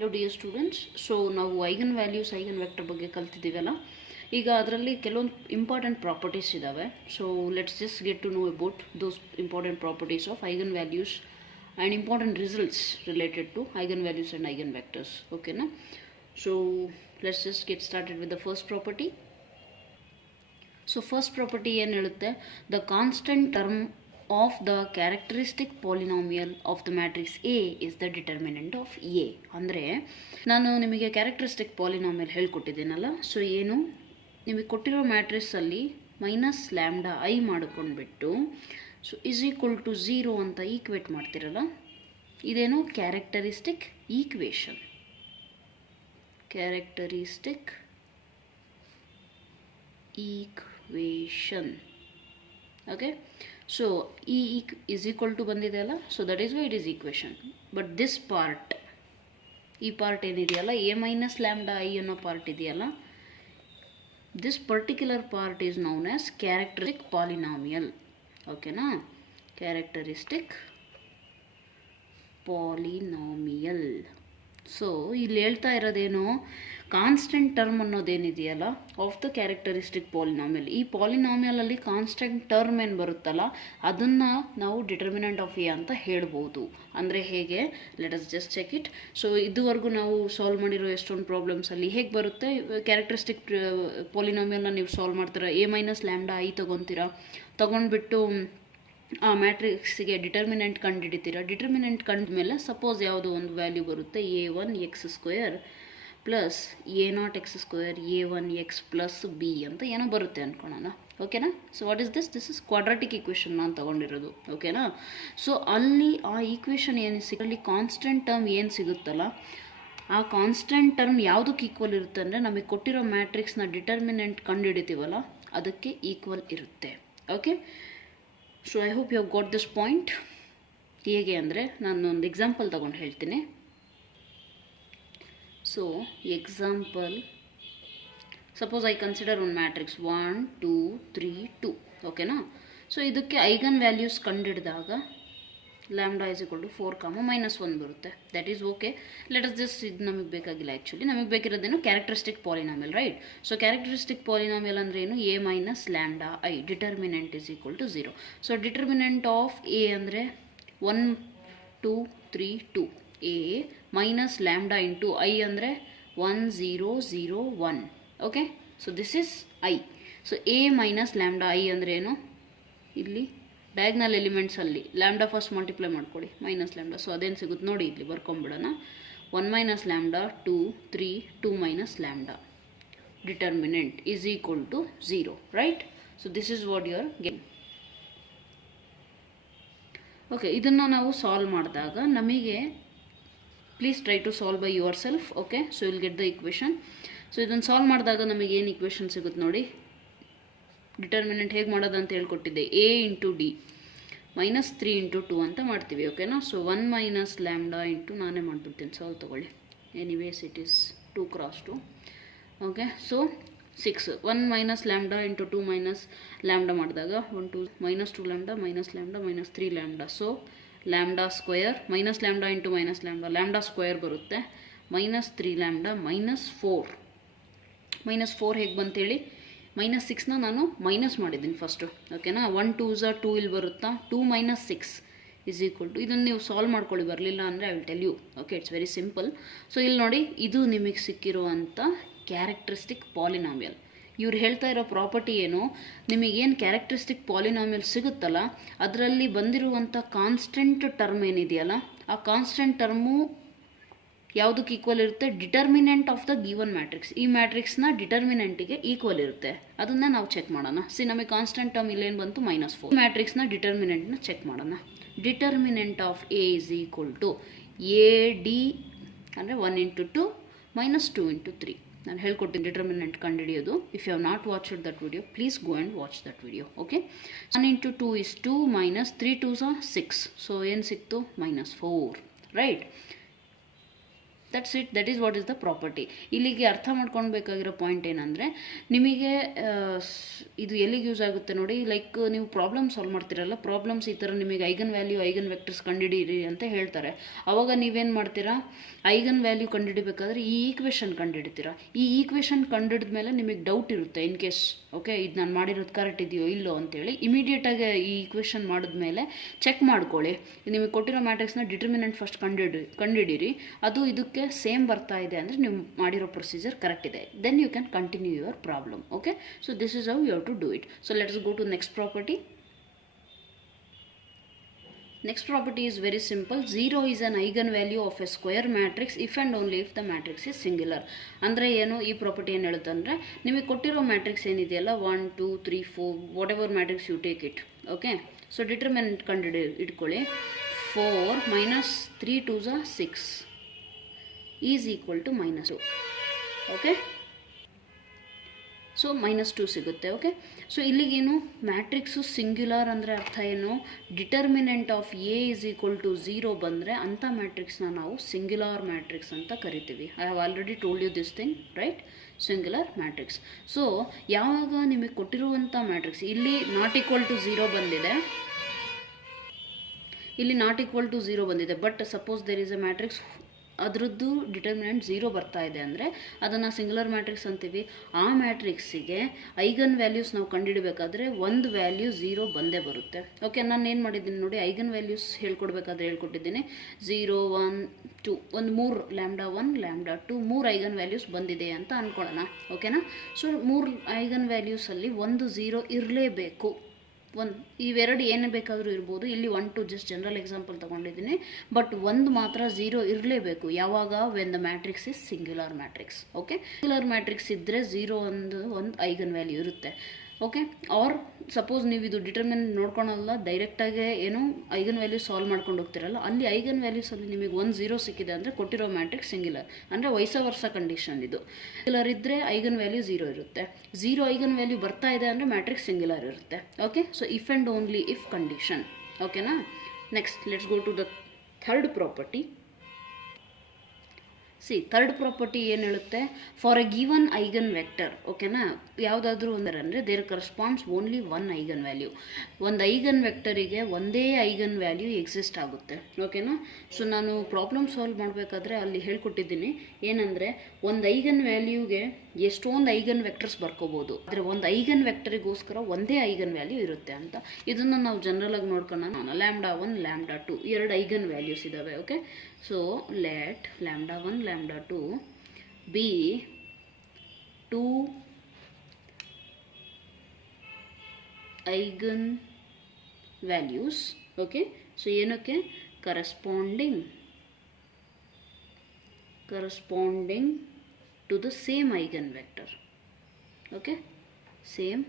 Hello dear students. So ನಾವು eigen values eigen vector ಬಗ್ಗೆ ಕಲ್ತಿದ್ದೀವಲ್ಲ, ಈಗ ಅದರಲ್ಲಿ ಕೆಲವೊಂದು ಇಂಪಾರ್ಟೆಂಟ್ ಪ್ರಾಪರ್ಟೀಸ್ ಇದ್ದಾವೆ. So let's just get to know about those important properties of eigen values and important results related to eigen values and eigen vectors. ಓಕೆನಾ? So let's just get started with the first property. So first property ಏನು ಹೇಳುತ್ತೆ? The constant term of the characteristic polynomial of the matrix A is the determinant of A. ಅಂದರೆ ನಾನು ನಿಮಗೆ characteristic polynomial ಹೇಳ್ಕೊಟ್ಟಿದ್ದೀನಲ್ಲ, so ಏನು ನಿಮಗೆ ಕೊಟ್ಟಿರೋ ಮ್ಯಾಟ್ರಿಕ್ಸಲ್ಲಿ minus lambda I ಮಾಡ್ಕೊಂಡ್ಬಿಟ್ಟು ಸೊ ಇಸ್ ಈಕ್ವಲ್ ಟು 0 ಅಂತ ಈಕ್ವೇಟ್ ಮಾಡ್ತಿರಲ್ಲ, ಇದೇನು characteristic equation. Characteristic equation. Okay, so ಈ is equal to ಬಂದಿದೆ ಅಲ್ಲ, so that is why it is equation. But this part, ಈ ಪಾರ್ಟ್ ಏನಿದೆಯಲ್ಲ ಎ ಮೈನಸ್ ಲ್ಯಾಂಬ್ಡಾ ಐ ಅನ್ನೋ ಪಾರ್ಟ್ ಇದೆಯಲ್ಲ, this particular part is known as characteristic polynomial. ಓಕೆನಾ? Characteristic polynomial. So ಇಲ್ಲಿ ಹೇಳ್ತಾ ಇರೋದೇನು, ಕಾನ್ಸ್ಟೆಂಟ್ ಟರ್ಮ್ ಅನ್ನೋದೇನಿದೆಯಲ್ಲ ಆಫ್ ದ ಕ್ಯಾರೆಕ್ಟರಿಸ್ಟಿಕ್ ಪಾಲಿನಾಮಿಯಲ್, ಈ ಪಾಲಿನಾಮಿಯಲಲ್ಲಿ ಕಾನ್ಸ್ಟೆಂಟ್ ಟರ್ಮ್ ಏನು ಬರುತ್ತಲ್ಲ ಅದನ್ನು ನಾವು ಡಿಟರ್ಮಿನೆಂಟ್ ಆಫ್ ಎ ಅಂತ ಹೇಳ್ಬೋದು. ಅಂದರೆ ಹೇಗೆ? Let us just check it. So ಇದುವರೆಗೂ ನಾವು ಸಾಲ್ವ್ ಮಾಡಿರೋ ಎಷ್ಟೊಂದು ಪ್ರಾಬ್ಲಮ್ಸಲ್ಲಿ ಹೇಗೆ ಬರುತ್ತೆ, ಕ್ಯಾರೆಕ್ಟರಿಸ್ಟಿಕ್ ಪಾಲಿನಾಮಿಯಲ್ನ ನೀವು ಸಾಲ್ವ್ ಮಾಡ್ತೀರಾ, ಎ ಮೈನಸ್ ಲ್ಯಾಂಬ್ಡಾ ಐ ತೊಗೊತೀರಾ, ತೊಗೊಂಡ್ಬಿಟ್ಟು ಆ ಮ್ಯಾಟ್ರಿಕ್ಸಿಗೆ ಡಿಟರ್ಮಿನೆಂಟ್ ಕಂಡುಹಿಡಿತೀರಾ. ಡಿಟರ್ಮಿನೆಂಟ್ ಕಂಡ ಮೇಲೆ ಸಪೋಸ್ ಯಾವುದೋ ಒಂದು ವ್ಯಾಲ್ಯೂ ಬರುತ್ತೆ, a1x² plus a0x² a1x plus B ಅಂತ ಏನೋ ಬರುತ್ತೆ ಅಂದ್ಕೊಳ್ಳೋಣ. ಓಕೆನಾ? So what is this? This is quadratic equation ನಾನು ತೊಗೊಂಡಿರೋದು. ಓಕೆನಾ? ಸೊ ಅಲ್ಲಿ ಆ ಈಕ್ವೇಷನ್ ಏನು ಸಿಗಲಿ, ಕಾನ್ಸ್ಟೆಂಟ್ ಟರ್ಮ್ ಏನು ಸಿಗುತ್ತಲ್ಲ, ಆ ಕಾನ್ಸ್ಟೆಂಟ್ ಟರ್ಮ್ ಯಾವುದಕ್ಕೆ ಈಕ್ವಲ್ ಇರುತ್ತೆ ಅಂದರೆ ನಮಗೆ ಕೊಟ್ಟಿರೋ ಮ್ಯಾಟ್ರಿಕ್ಸ್ನ ಡಿಟರ್ಮಿನೆಂಟ್ ಕಂಡುಹಿಡಿತೀವಲ್ಲ ಅದಕ್ಕೆ ಈಕ್ವಲ್ ಇರುತ್ತೆ. Okay, so I hope you have got this point. ಹೇಗೆ ಅಂದರೆ ನಾನು ಒಂದು ಎಕ್ಸಾಂಪಲ್ ತೊಗೊಂಡು ಹೇಳ್ತೀನಿ. So example, suppose I consider ಒಂದು ಮ್ಯಾಟ್ರಿಕ್ಸ್ 1 2 3 2. ಓಕೆನಾ? ಸೊ ಇದಕ್ಕೆ ಐಗನ್ ವ್ಯಾಲ್ಯೂಸ್ ಕಂಡುಹಿಡಿದಾಗ ಲ್ಯಾಂಬ್ಡಾ ಇಸ್ ಈಕ್ವಲ್ ಟು 4, ಬರುತ್ತೆ. That is okay. Let us just, ಇದು ನಮಗೆ ಬೇಕಾಗಿಲ್ಲ ಆ್ಯಕ್ಚುಲಿ, ನಮಗೆ ಬೇಕಿರೋದೇನು characteristic polynomial, right? So characteristic polynomial ಅಂದರೆ ಏನು? A minus lambda I, determinant is equal to 0. So determinant of A ಅಂದರೆ 1 2 3 2, A minus lambda into I ಅಂದರೆ 1 0 0 1. Okay, so this is I. So A minus lambda I ಅಂದರೆ ಏನು? ಇಲ್ಲಿ diagonal ಎಲಿಮೆಂಟ್ಸಲ್ಲಿ lambda first multiply ಮಾಡ್ಕೊಳ್ಳಿ, minus lambda. So ಅದೇನು ಸಿಗುತ್ತೆ ನೋಡಿ, ಇಲ್ಲಿ ಬರ್ಕೊಂಬಿಡೋಣ. 1 minus lambda 2 3 2 minus lambda, determinant is equal to 0, right? So this is what you are getting. Okay, ಇದನ್ನು ನಾವು ಸಾಲ್ವ್ ಮಾಡಿದಾಗ ನಮಗೆ, please try to solve by yourself. Okay, so will get the equation. So ಇದನ್ನು solve ಮಾಡಿದಾಗ ನಮಗೆ ಏನು equation ಸಿಗುತ್ತೆ ನೋಡಿ. ಡಿಟರ್ಮಿನೆಂಟ್ ಹೇಗೆ ಮಾಡೋದು ಅಂತ ಹೇಳ್ಕೊಟ್ಟಿದ್ದೆ, A into D minus 3 into 2 ಅಂತ ಮಾಡ್ತೀವಿ. ಓಕೆನಾ? ಸೊ 1 ಮೈನಸ್ ಲ್ಯಾಂಬ್ಡಾ ಇಂಟು, ನಾನೇ ಮಾಡಿಬಿಡ್ತೀನಿ, ಸಾಲ್ವ್ ತೊಗೊಳ್ಳಿ. Anyways it is 2 × 2. Okay, so 6. 1 minus lambda into 2 minus lambda ಮಾಡಿದಾಗ 1 2 minus 2 lambda minus lambda minus 3 lambda. So lambda square, minus lambda into minus lambda, lambda square ಬರುತ್ತೆ, minus 3 lambda minus 4. Minus 4 ಹೇಗೆ ಬಂತೇಳಿ? Minus 6ನ ನಾನು minus ಮಾಡಿದ್ದೀನಿ first. ಓಕೆನಾ? 1 2s 2 ಇಲ್ಲಿ ಬರುತ್ತಾ, 2 minus 6 is equal to, ಇದನ್ನು ನೀವು ಸಾಲ್ವ್ ಮಾಡ್ಕೊಳ್ಳಿ, ಬರಲಿಲ್ಲ ಅಂದರೆ I will tell you. Okay, it's very simple. So ಇಲ್ಲಿ ನೋಡಿ, ಇದು ನಿಮಗೆ ಸಿಕ್ಕಿರುವಂಥ ಕ್ಯಾರೆಕ್ಟರಿಸ್ಟಿಕ್ ಪಾಲಿನಾಮಿಯಲ್. ಇವ್ರು ಹೇಳ್ತಾ ಇರೋ ಪ್ರಾಪರ್ಟಿ ಏನು, ನಿಮಗೇನು ಕ್ಯಾರೆಕ್ಟರಿಸ್ಟಿಕ್ ಪಾಲಿನಾಮಿಯಲ್ ಸಿಗುತ್ತಲ್ಲ ಅದರಲ್ಲಿ ಬಂದಿರುವಂಥ ಕಾನ್ಸ್ಟೆಂಟ್ ಟರ್ಮ್ ಏನಿದೆಯಲ್ಲ, ಆ ಕಾನ್ಸ್ಟೆಂಟ್ ಟರ್ಮು ಯಾವುದಕ್ಕೆ ಈಕ್ವಲ್ ಇರುತ್ತೆ? Determinant of the given matrix. ಈ ಮ್ಯಾಟ್ರಿಕ್ಸ್ನ ಡಿಟರ್ಮಿನೆಂಟಿಗೆ ಈಕ್ವಲ್ ಇರುತ್ತೆ. ಅದನ್ನು ನಾವು ಚೆಕ್ ಮಾಡೋಣ. ಸಿ, ನಮಗೆ ಕಾನ್ಸ್ಟೆಂಟ್ ಟರ್ಮ್ ಇಲ್ಲೇನು ಬಂತು? -4. ಮ್ಯಾಟ್ರಿಕ್ಸ್ನ ಡಿಟರ್ಮಿನೆಂಟ್ನ ಚೆಕ್ ಮಾಡೋಣ. Determinant of A is equal to A D ಅಂದರೆ 1 ಇಂಟು 2 ಮೈನಸ್ 2 ಇಂಟು 3. ನಾನು ಹೇಳ್ಕೊಟ್ಟಿದ್ದೀನಿ ಡಿಟರ್ಮಿನೆಂಟ್ ಕಂಡುಹಿಡಿಯೋದು. If you have not watched that video, please go and watch that video. Okay, 1 into 2 is 2 minus 3 2s 6. So ಏನು ಸಿಕ್ತು? -4, right? That's it, that is what is the property. ಇಲ್ಲಿಗೆ ಅರ್ಥ ಮಾಡ್ಕೊಳ್ಬೇಕಾಗಿರೋ point ಏನಂದರೆ, ನಿಮಗೆ ಇದು ಎಲ್ಲಿಗೆ ಯೂಸ್ ಆಗುತ್ತೆ ನೋಡಿ, ಲೈಕ್ ನೀವು ಪ್ರಾಬ್ಲಮ್ ಸಾಲ್ವ್ ಮಾಡ್ತೀರಲ್ಲ, ಪ್ರಾಬ್ಲಮ್ಸ್ ಈ ಥರ ನಿಮಗೆ ಐಗನ್ ವ್ಯಾಲ್ಯೂ ಐಗನ್ ವೆಕ್ಟರ್ಸ್ ಕಂಡುಹಿಡೀರಿ ಅಂತ ಹೇಳ್ತಾರೆ. ಆವಾಗ ನೀವೇನು ಮಾಡ್ತೀರಾ, ಐಗನ್ ವ್ಯಾಲ್ಯೂ ಕಂಡುಹಿಡಬೇಕಾದ್ರೆ ಈ ಈಕ್ವೇಷನ್ ಕಂಡುಹಿಡ್ತೀರಾ. ಈ ಈಕ್ವೇಷನ್ ಕಂಡುಹಿಡಿದ ಮೇಲೆ ನಿಮಗೆ ಡೌಟ್ ಇರುತ್ತೆ, ಇನ್ ಕೇಸ್ ಓಕೆ ಇದು ನಾನು ಮಾಡಿರೋದು ಕರೆಕ್ಟ್ ಇದೆಯೋ ಇಲ್ಲೋ ಅಂತೇಳಿ. ಇಮಿಡಿಯೇಟಾಗಿ ಈ ಈಕ್ವೇಷನ್ ಮಾಡಿದ್ಮೇಲೆ ಚೆಕ್ ಮಾಡ್ಕೊಳ್ಳಿ, ನಿಮಗೆ ಕೊಟ್ಟಿರೋ ಮ್ಯಾಟ್ರಿಕ್ಸ್ನ ಡಿಟರ್ಮಿನೆಂಟ್ ಫಸ್ಟ್ ಕಂಡುಹಿಡೀರಿ, ಅದು ಇದಕ್ಕೆ ಸೇಮ್ ಬರ್ತಾ ಇದೆ ಅಂದರೆ ನೀವು ಮಾಡಿರೋ ಪ್ರೊಸೀಜರ್ ಕರೆಕ್ಟ್ ಇದೆ. Then you can continue your problem. Okay, so this is how you have to do it. So let's go to next property. Next property is very simple. 0 is an eigenvalue of a square matrix if and only if the matrix is singular. ಅಂದರೆ ಏನು ಈ property ಏನು ಹೇಳುತ್ತೆ ಅಂದರೆ, ನಿಮಗೆ ಕೊಟ್ಟಿರೋ matrix ಏನಿದೆಯಲ್ಲ 1 2 3 4 whatever matrix you take it. Okay, so determinant ಇಟ್ಕೊಳ್ಳಿ. 4 minus 3 2s are 6 is equal to -2. Okay, so -2 ಸಿಗುತ್ತೆ. ಓಕೆ, ಸೊ ಇಲ್ಲಿಗೇನು ಮ್ಯಾಟ್ರಿಕ್ಸು ಸಿಂಗ್ಯುಲರ್ ಅಂದರೆ ಅರ್ಥ ಏನು, determinant of A is equal to 0 ಬಂದರೆ ಅಂಥ ಮ್ಯಾಟ್ರಿಕ್ಸ್ನ ನಾವು ಸಿಂಗ್ಯುಲರ್ ಮ್ಯಾಟ್ರಿಕ್ಸ್ ಅಂತ ಕರಿತೀವಿ. I have already told you this thing, right, singular matrix. So ಯಾವಾಗ ನಿಮಗೆ ಕೊಟ್ಟಿರುವಂಥ ಮ್ಯಾಟ್ರಿಕ್ಸ್ ಇಲ್ಲಿ ನಾಟ್ ಈಕ್ವಲ್ ಟು 0 ಬಂದಿದೆ, ಇಲ್ಲಿ ನಾಟ್ ಈಕ್ವಲ್ ಟು 0 ಬಂದಿದೆ, but suppose there is a matrix ಅದರದ್ದು ಡಿಟರ್ಮಿನೆಂಟ್ 0 ಬರ್ತಾ ಇದೆ ಅಂದರೆ ಅದನ್ನು ಸಿಂಗ್ಯುಲರ್ ಮ್ಯಾಟ್ರಿಕ್ಸ್ ಅಂತೀವಿ. ಆ ಮ್ಯಾಟ್ರಿಕ್ಸಿಗೆ ಐಗನ್ ವ್ಯಾಲ್ಯೂಸ್ ನಾವು ಕಂಡುಹಿಡಬೇಕಾದ್ರೆ ಒಂದು ವ್ಯಾಲ್ಯೂ 0 ಬಂದೇ ಬರುತ್ತೆ. ಓಕೆ, ನಾನು ಏನು ಮಾಡಿದ್ದೀನಿ ನೋಡಿ, ಐಗನ್ ವ್ಯಾಲ್ಯೂಸ್ ಹೇಳ್ಕೊಡ್ಬೇಕಾದ್ರೆ ಹೇಳ್ಕೊಟ್ಟಿದ್ದೀನಿ. 0 1 2 ಒಂದು 3 λ1 λ2 3 ಐಗನ್ ವ್ಯಾಲ್ಯೂಸ್ ಬಂದಿದೆ ಅಂತ ಅಂದ್ಕೊಳ್ಳೋಣ. ಓಕೆನಾ, ಸೊ 3 ಐಗನ್ ವ್ಯಾಲ್ಯೂಸಲ್ಲಿ ಒಂದು 0 ಇರಲೇಬೇಕು. ಇವೆರಡು ಏನು ಬೇಕಾದರೂ ಇರ್ಬೋದು, ಇಲ್ಲಿ 1 2 ಜಸ್ಟ್ ಜನರಲ್ ಎಕ್ಸಾಂಪಲ್ ತೊಗೊಂಡಿದ್ದೀನಿ, ಬಟ್ ಒಂದು ಮಾತ್ರ 0 ಇರಲೇಬೇಕು. ಯಾವಾಗ, when the matrix is singular matrix. Okay, singular matrix ಇದ್ದರೆ 0 ಒಂದು ಐಗನ್ ವ್ಯಾಲ್ಯೂ ಇರುತ್ತೆ. ಓಕೆ, ಆರ್ ಸಪೋಸ್ ನೀವು ಇದು ಡಿಟರ್ಮಿನೆಂಟ್ ನೋಡ್ಕೊಳಲ್ಲ, ಡೈರೆಕ್ಟಾಗಿ ಏನು ಐಗನ್ ವ್ಯಾಲ್ಯೂ ಸಾಲ್ವ್ ಮಾಡ್ಕೊಂಡು ಹೋಗ್ತಿರಲ್ಲ, ಅಲ್ಲಿ ಐಗನ್ ವ್ಯಾಲ್ಯೂಸಲ್ಲಿ ನಿಮಗೆ 1 0 ಸಿಕ್ಕಿದೆ ಅಂದರೆ ಕೊಟ್ಟಿರೋ ಮ್ಯಾಟ್ರಿಕ್ಸ್ ಸಿಂಗ್ಯುಲರ್, ಅಂದರೆ ವೈಸ ವರ್ಸ ಕಂಡೀಷನ್ ಇದು. ಸಿಂಗ್ಯುಲರ್ ಇದ್ದರೆ ಐಗನ್ ವ್ಯಾಲ್ಯೂ 0 ಇರುತ್ತೆ, 0 ಐಗನ್ ವ್ಯಾಲ್ಯೂ ಬರ್ತಾ ಇದೆ ಅಂದರೆ ಮ್ಯಾಟ್ರಿಕ್ಸ್ ಸಿಂಗ್ಯುಲರ್ ಇರುತ್ತೆ. Okay, so if and only if condition. ಓಕೆನಾ, next let's go to the third property. Third property ಏನು ಹೇಳುತ್ತೆ, for a given eigen vector. ಓಕೆನಾ, ಯಾವುದಾದ್ರೂ ಅಂದರೆ there corresponds only 1 eigen value. ಒಂದು ಐಗನ್ ವೆಕ್ಟರಿಗೆ ಒಂದೇ ಐಗನ್ ವ್ಯಾಲ್ಯೂ ಎಕ್ಸಿಸ್ಟ್ ಆಗುತ್ತೆ. ಓಕೆನಾ, ಸೊ ನಾನು ಪ್ರಾಬ್ಲಮ್ ಸಾಲ್ವ್ ಮಾಡಬೇಕಾದ್ರೆ ಅಲ್ಲಿ ಹೇಳ್ಕೊಟ್ಟಿದ್ದೀನಿ ಏನಂದರೆ, ಒಂದು ಐಗನ್ ವ್ಯಾಲ್ಯೂಗೆ ಎಷ್ಟೊಂದು ಐಗನ್ ವೆಕ್ಟರ್ಸ್ ಬರ್ಕೋಬೋದು, ಆದರೆ ಒಂದು ಐಗನ್ ವೆಕ್ಟರಿಗೋಸ್ಕರ ಒಂದೇ ಐಗನ್ ವ್ಯಾಲ್ಯೂ ಇರುತ್ತೆ ಅಂತ. ಇದನ್ನು ನಾವು ಜನರಲಾಗಿ ನೋಡ್ಕೊಳ್ಳೋಣ. λ1 λ2 2 ಐಗನ್ ವ್ಯಾಲ್ಯೂಸ್ ಇದ್ದಾವೆ. Okay, so let λ1 λ2 be 2 eigen values. Okay, so ಏನಕ್ಕೆ, corresponding to the same eigenvector. Okay, same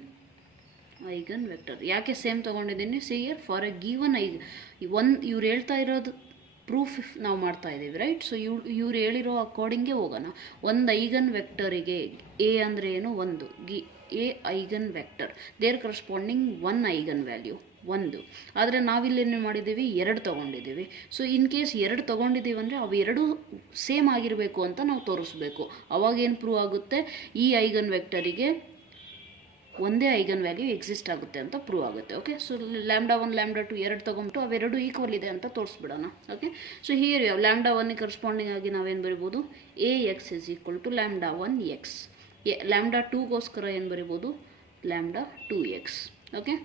eigen vector. ಯಾಕೆ ಸೇಮ್ ತೊಗೊಂಡಿದ್ದೀನಿ, ಹಿಯರ್ ಫಾರ್ ಎ ಗಿವನ್ ಇವ್ರು ಹೇಳ್ತಾ ಇರೋದು ಪ್ರೂಫ್ ನಾವು ಮಾಡ್ತಾ ಇದ್ದೀವಿ, ರೈಟ್. ಸೊ ಇವ್ರು ಹೇಳಿರೋ ಅಕಾರ್ಡಿಂಗೇ ಹೋಗೋಣ. ಒಂದು ಐಗನ್ ವೆಕ್ಟರಿಗೆ ಎ ಅಂದರೆ ಏನು, ಒಂದು A eigen vector, there corresponding 1 eigen value 1. ಆದರೆ ನಾವಿಲ್ಲೇನು ಮಾಡಿದ್ದೀವಿ, 2 ತೊಗೊಂಡಿದ್ದೀವಿ. ಸೊ ಇನ್ ಕೇಸ್ 2 ತೊಗೊಂಡಿದ್ದೀವಿ ಅಂದರೆ ಅವು 2 ಸೇಮ್ ಆಗಿರಬೇಕು ಅಂತ ನಾವು ತೋರಿಸ್ಬೇಕು. ಅವಾಗೇನು ಪ್ರೂವ್ ಆಗುತ್ತೆ, ಈ ಐಗನ್ ವೆಕ್ಟರಿಗೆ ಒಂದೇ ಐಗನ್ ವ್ಯಾಲ್ಯೂ ಎಕ್ಸಿಸ್ಟ್ ಆಗುತ್ತೆ ಅಂತ ಪ್ರೂವ್ ಆಗುತ್ತೆ. ಓಕೆ, ಸೊ λ1 λ2 2 ತೊಗೊಂಬಿಟ್ಟು ಅವೆರಡು ಈಕ್ವಲ್ ಇದೆ ಅಂತ ತೋರಿಸ್ಬಿಡೋಣ. ಓಕೆ, ಸೊ ಹಿಯರ್ λ1ಗೆ ಕರೆಸ್ಪಾಂಡಿಂಗ್ ಆಗಿ ನಾವೇನು ಬರಿಬೋದು, Ax is equal to λ1x. λ2ಗೋಸ್ಕರ ಏನು ಬರಿಬೋದು, λ2x. ಓಕೆ,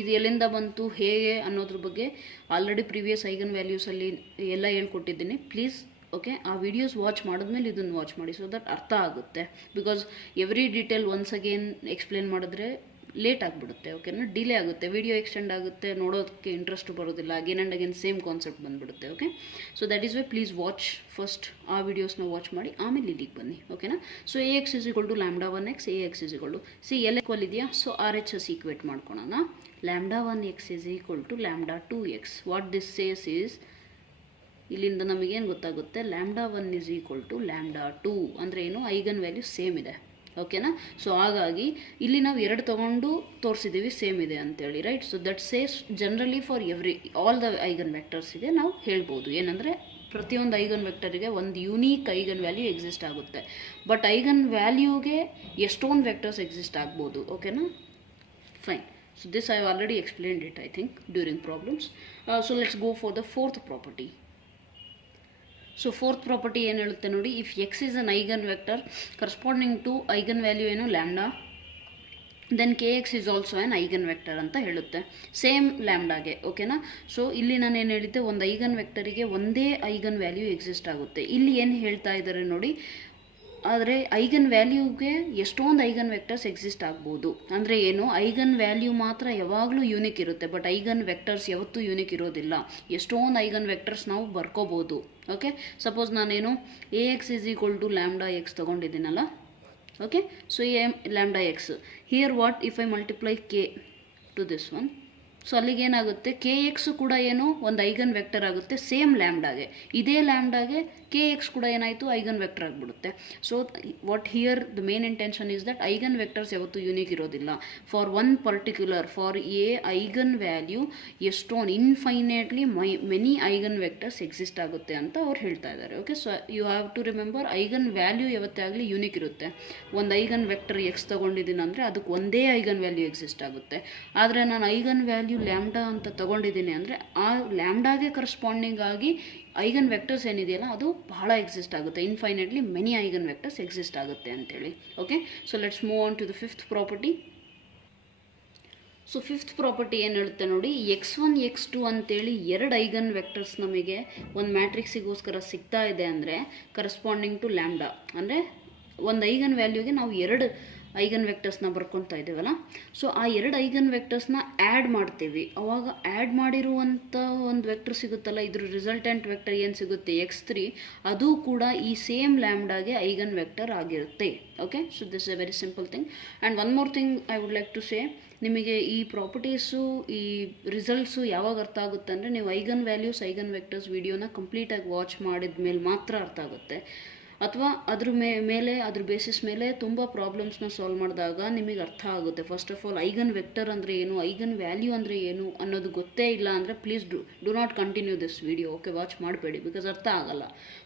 ಇದು ಎಲ್ಲಿಂದ ಬಂತು ಹೇಗೆ ಅನ್ನೋದ್ರ ಬಗ್ಗೆ ಆಲ್ರೆಡಿ ಪ್ರೀವಿಯಸ್ ಐಗನ್ ವ್ಯಾಲ್ಯೂಸಲ್ಲಿ ಎಲ್ಲ ಹೇಳ್ಕೊಟ್ಟಿದ್ದೀನಿ. ಪ್ಲೀಸ್ ಓಕೆ, ಆ ವಿಡಿಯೋಸ್ ವಾಚ್ ಮಾಡಿದ್ಮೇಲೆ ಇದನ್ನು ವಾಚ್ ಮಾಡಿ, ಸೊ ದಟ್ ಅರ್ಥ ಆಗುತ್ತೆ. Because every detail once again explain ಮಾಡಿದ್ರೆ ಲೇಟ್ ಆಗಿಬಿಡುತ್ತೆ. ಓಕೆನಾ, ಡಿಲೇ ಆಗುತ್ತೆ, ವಿಡಿಯೋ ಎಕ್ಸ್ಟೆಂಡ್ ಆಗುತ್ತೆ, ನೋಡೋದಕ್ಕೆ ಇಂಟ್ರೆಸ್ಟ್ ಬರೋದಿಲ್ಲ, again and again same concept ಬಂದುಬಿಡುತ್ತೆ. Okay, so that is why please watch first ಆ ವಿಡಿಯೋಸ್ನ ವಾಚ್ ಮಾಡಿ ಆಮೇಲೆ ಇಲ್ಲಿಗೆ ಬನ್ನಿ. ಓಕೆನಾ, so Ax is equal to λ1x, Ax is equal to ಎಲ್ಲ ಈಕ್ವಲ್ ಇದೆಯಾ, ಸೊ RHS ಈಕ್ವೇಟ್ ಮಾಡ್ಕೊಳೋಣ. λ1x is equal to λ2x. What this says is, ಇಲ್ಲಿಂದ ನಮಗೇನು ಗೊತ್ತಾಗುತ್ತೆ, λ1 ಇಸ್ ಈಕ್ವಲ್ ಟು λ2 ಅಂದರೆ ಏನು, ಐಗನ್ ವ್ಯಾಲ್ಯೂ ಸೇಮ್ ಇದೆ. ಓಕೆನಾ, ಸೊ ಹಾಗಾಗಿ ಇಲ್ಲಿ ನಾವು 2 ತೊಗೊಂಡು ತೋರಿಸಿದ್ದೀವಿ ಸೇಮ್ ಇದೆ ಅಂತೇಳಿ, right. So that says generally for all the eigen ವೆಕ್ಟರ್ಸಿಗೆ ನಾವು ಹೇಳ್ಬೋದು ಏನಂದರೆ ಪ್ರತಿಯೊಂದು ಐಗನ್ ವೆಕ್ಟರಿಗೆ ಒಂದು ಯುನೀಕ್ ಐಗನ್ ವ್ಯಾಲ್ಯೂ ಎಕ್ಸಿಸ್ಟ್ ಆಗುತ್ತೆ. ಬಟ್ ಐಗನ್ ವ್ಯಾಲ್ಯೂಗೆ ಎಷ್ಟೊಂದು ವೆಕ್ಟರ್ಸ್ ಎಕ್ಸಿಸ್ಟ್ ಆಗ್ಬೋದು. ಓಕೆನಾ, fine. So this I have already explained it, I think, during problems. So let's go for the fourth property. So fourth property ಏನು ಹೇಳುತ್ತೆ ನೋಡಿ, if x is an eigen vector corresponding to eigen value ಏನು lambda, then kx is also an eigen vector ಅಂತ ಹೇಳುತ್ತೆ, same ಲ್ಯಾಂಬ್ಡಾಗೆ. ಓಕೆನಾ, so ಇಲ್ಲಿ ನಾನು ಏನು ಹೇಳಿದ್ದೆ, ಒಂದು ಐಗನ್ ವೆಕ್ಟರಿಗೆ ಒಂದೇ ಐಗನ್ ವ್ಯಾಲ್ಯೂ ಎಕ್ಸಿಸ್ಟ್ ಆಗುತ್ತೆ. ಇಲ್ಲಿ ಏನು ಹೇಳ್ತಾ ಇದ್ದಾರೆ ನೋಡಿ, ಆದರೆ ಐಗನ್ ವ್ಯಾಲ್ಯೂಗೆ ಎಷ್ಟೊಂದು ಐಗನ್ ವೆಕ್ಟರ್ಸ್ ಎಕ್ಸಿಸ್ಟ್ ಆಗ್ಬೋದು. ಅಂದರೆ ಏನು, ಐಗನ್ ವ್ಯಾಲ್ಯೂ ಮಾತ್ರ ಯಾವಾಗಲೂ ಯೂನಿಕ್ ಇರುತ್ತೆ, ಬಟ್ ಐಗನ್ ವೆಕ್ಟರ್ಸ್ ಯಾವತ್ತೂ ಯೂನಿಕ್ ಇರೋದಿಲ್ಲ. ಎಷ್ಟೊಂದು ಐಗನ್ ವೆಕ್ಟರ್ಸ್ ನಾವು ಬರ್ಕೋಬೋದು. ಓಕೆ, ಸಪೋಸ್ ನಾನೇನು AX = ಲ್ಯಾಂಬ್ಡಾ ಎಕ್ಸ್ ತೊಗೊಂಡಿದ್ದೀನಲ್ಲ. Okay, so lambda X here what if I multiply k to this one, so ಅಲ್ಲಿಗೆ ಏನಾಗುತ್ತೆ, KX ಕೂಡ ಏನು ಒಂದು ಐಗನ್ ವೆಕ್ಟರ್ ಆಗುತ್ತೆ ಸೇಮ್ ಲ್ಯಾಂಬ್ಡಾಗೆ. ಇದೇ ಲ್ಯಾಂಬ್ಡಾಗೆ KX ಕೂಡ ಏನಾಯಿತು, ಐಗನ್ ವೆಕ್ಟರ್ ಆಗಿಬಿಡುತ್ತೆ. So what here the main intention is that eigen vectors ಯಾವತ್ತೂ ಯೂನಿಕ್ ಇರೋದಿಲ್ಲ. For one particular, for a eigen value ಎಷ್ಟೊಂದು infinitely many eigen vectors exist ಆಗುತ್ತೆ ಅಂತ ಅವ್ರು ಹೇಳ್ತಾ ಇದ್ದಾರೆ. Okay, so you have to remember, eigen value ಯಾವತ್ತೇ ಆಗಲಿ ಯೂನಿಕ್ ಇರುತ್ತೆ. ಒಂದು ಐಗನ್ ವೆಕ್ಟರ್ ಎಕ್ಸ್ ತೊಗೊಂಡಿದ್ದೀನಿ ಅಂದರೆ ಅದಕ್ಕೆ ಒಂದೇ ಐಗನ್ ವ್ಯಾಲ್ಯೂ ಎಕ್ಸಿಸ್ಟ್ ಆಗುತ್ತೆ. ಆದರೆ ನಾನು ಐಗನ್ ವ್ಯಾಲ್ಯೂ ಲ್ಯಾಂಬ್ಡಾ ಅಂತ ತೊಗೊಂಡಿದ್ದೀನಿ ಅಂದರೆ ಆ ಲ್ಯಾಂಬ್ಡಾಗೆ ಕರೆಸ್ಪಾಂಡಿಂಗ್ ಆಗಿ ಐಗನ್ ವೆಕ್ಟರ್ಸ್ ಏನಿದೆಯಲ್ಲ ಅದು ಬಹಳ ಎಕ್ಸಿಸ್ಟ್ ಆಗುತ್ತೆ. Infinitely many eigen vectors exist ಆಗುತ್ತೆ ಅಂತೇಳಿ. Okay, so let's move on to the fifth property. So fifth property ಏನು ಹೇಳುತ್ತೆ ನೋಡಿ, x1 x2 ಅಂತೇಳಿ ಎರಡು ಐಗನ್ ವೆಕ್ಟರ್ಸ್ ನಮಗೆ ಒಂದು ಮ್ಯಾಟ್ರಿಕ್ಸಿಗೋಸ್ಕರ ಸಿಗ್ತಾ ಇದೆ ಅಂದರೆ ಕರೆಸ್ಪಾಂಡಿಂಗ್ ಟು ಲ್ಯಾಂಬ್ಡಾ, ಅಂದರೆ ಒಂದು ಐಗನ್ ವ್ಯಾಲ್ಯೂಗೆ ನಾವು ಎರಡು ಐಗನ್ ವೆಕ್ಟರ್ಸ್ನ ಬರ್ಕೊತಾ ಇದ್ದೀವಲ್ಲ. ಸೊ ಆ ಎರಡು ಐಗನ್ ವೆಕ್ಟರ್ಸ್ನ ಆ್ಯಡ್ ಮಾಡ್ತೀವಿ. ಅವಾಗ ಆ್ಯಡ್ ಮಾಡಿರುವಂಥ ಒಂದು ವೆಕ್ಟರ್ ಸಿಗುತ್ತಲ್ಲ, ಇದ್ರ ರಿಸಲ್ಟೆಂಟ್ ವೆಕ್ಟರ್ ಏನು ಸಿಗುತ್ತೆ x3, ಅದು ಕೂಡ ಈ ಸೇಮ್ ಲ್ಯಾಂಬ್ಡಾಗೆ ಐಗನ್ ವೆಕ್ಟರ್ ಆಗಿರುತ್ತೆ. Okay, so this a very simple thing. And one more thing I would like to say, ನಿಮಗೆ ಈ ಪ್ರಾಪರ್ಟೀಸು ಈ ರಿಸಲ್ಟ್ಸು ಯಾವಾಗ ಅರ್ಥ ಆಗುತ್ತೆ ಅಂದರೆ ನೀವು ಐಗನ್ ವ್ಯಾಲ್ಯೂಸ್ ಐಗನ್ ವೆಕ್ಟರ್ಸ್ ವಿಡಿಯೋನ ಕಂಪ್ಲೀಟಾಗಿ ವಾಚ್ ಮಾಡಿದ ಮೇಲೆ ಮಾತ್ರ ಅರ್ಥ ಆಗುತ್ತೆ. ಅಥವಾ ಅದ್ರ ಮೇಲೆ ಅದ್ರ ಬೇಸಿಸ್ ಮೇಲೆ ತುಂಬ ಪ್ರಾಬ್ಲಮ್ಸ್ನ ಸಾಲ್ವ್ ಮಾಡಿದಾಗ ನಿಮಗೆ ಅರ್ಥ ಆಗುತ್ತೆ. First of all eigen vector ಅಂದರೆ ಏನು, ಐಗನ್ ವ್ಯಾಲ್ಯೂ ಅಂದರೆ ಏನು ಅನ್ನೋದು ಗೊತ್ತೇ ಇಲ್ಲ ಅಂದರೆ please do not continue this video. Okay, watch ಮಾಡಬೇಡಿ, ಬಿಕಾಸ್ ಅರ್ಥ ಆಗಲ್ಲ.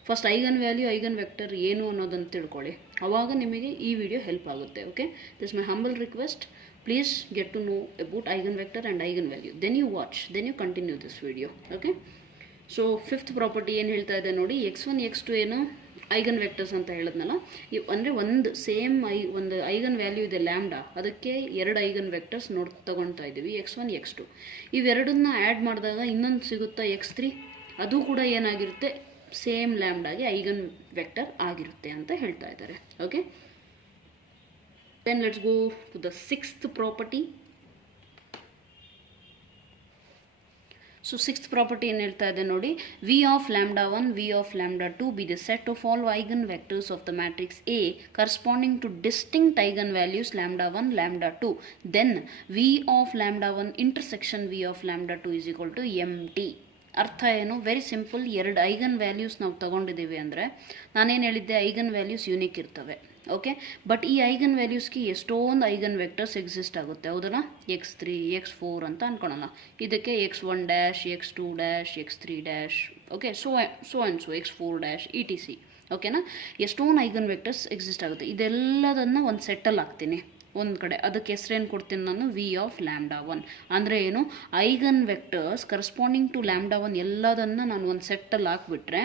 First eigen value eigen vector ಏನು ಅನ್ನೋದನ್ನು ತಿಳ್ಕೊಳ್ಳಿ, ಆವಾಗ ನಿಮಗೆ ಈ ವಿಡಿಯೋ ಹೆಲ್ಪ್ ಆಗುತ್ತೆ. Okay, this my humble request, please get to know about eigenvector and eigenvalue, then you watch, then you continue this video. Okay, so fifth property ಏನು ಹೇಳ್ತಾ ಇದೆ ನೋಡಿ, x1 x2 ಏನು ಐಗನ್ ವೆಕ್ಟರ್ಸ್ ಅಂತ ಹೇಳಿದ್ನಲ್ಲ, ಅಂದರೆ ಒಂದು ಸೇಮ್ ಒಂದು ಐಗನ್ ವ್ಯಾಲ್ಯೂ ಇದೆ ಲ್ಯಾಂಬ್ಡಾ, ಅದಕ್ಕೆ ಎರಡು ಐಗನ್ ವೆಕ್ಟರ್ಸ್ ತಗೊಳ್ತಾ ಇದ್ದೀವಿ x1 x2. ಇವೆರಡನ್ನ ಆ್ಯಡ್ ಮಾಡಿದಾಗ ಇನ್ನೊಂದು ಸಿಗುತ್ತಾ x3, ಅದು ಕೂಡ ಏನಾಗಿರುತ್ತೆ ಸೇಮ್ ಲ್ಯಾಂಬ್ಡಾಗೆ ಐಗನ್ ವೆಕ್ಟರ್ ಆಗಿರುತ್ತೆ ಅಂತ ಹೇಳ್ತಾ ಇದ್ದಾರೆ. Okay, then let's go to the sixth property. So sixth property ಏನು ಹೇಳ್ತಾ ಇದೆ ನೋಡಿ, v of lambda 1 v of lambda 2 be the set of all eigen vectors of the matrix A corresponding to distinct eigenvalues lambda 1 lambda 2, then v of lambda 1 intersection v of lambda 2 is equal to mt. ಅರ್ಥ ಏನು, very simple. ಎರಡು eigen values ನಾವು ತೊಗೊಂಡಿದ್ದೀವಿ ಅಂದರೆ ನಾನೇನು ಹೇಳಿದ್ದೆ, eigen values unique ಇರ್ತವೆ. Okay, but ಈ ಐಗನ್ ವ್ಯಾಲ್ಯೂಸ್ಗೆ ಎಷ್ಟೊಂದು ಐಗನ್ ವೆಕ್ಟರ್ಸ್ ಎಕ್ಸಿಸ್ಟ್ ಆಗುತ್ತೆ, ಹೌದಲ್ಲ. x3 x4 ಅಂತ ಅನ್ಕೊಳಲ್ಲ, ಇದಕ್ಕೆ x1 dash x2 dash x3 dash, okay, so and so x4 dash etc. ಓಕೆನಾ, ಎಷ್ಟೊಂದು ಐಗನ್ ವೆಕ್ಟರ್ಸ್ ಎಕ್ಸಿಸ್ಟ್ ಆಗುತ್ತೆ. ಇದೆಲ್ಲದನ್ನು ಒಂದು ಸೆಟ್ಟಲ್ಲಿ ಹಾಕ್ತೀನಿ ಒಂದು ಕಡೆ, ಅದಕ್ಕೆ ಹೆಸ್ರೇನು ಕೊಡ್ತೀನಿ ನಾನು, v of lambda 1. ಅಂದರೆ ಏನು, eigen vectors corresponding to lambda 1 ಎಲ್ಲದನ್ನು ನಾನು ಒಂದು ಸೆಟ್ಟಲ್ಲಿ ಹಾಕ್ಬಿಟ್ರೆ,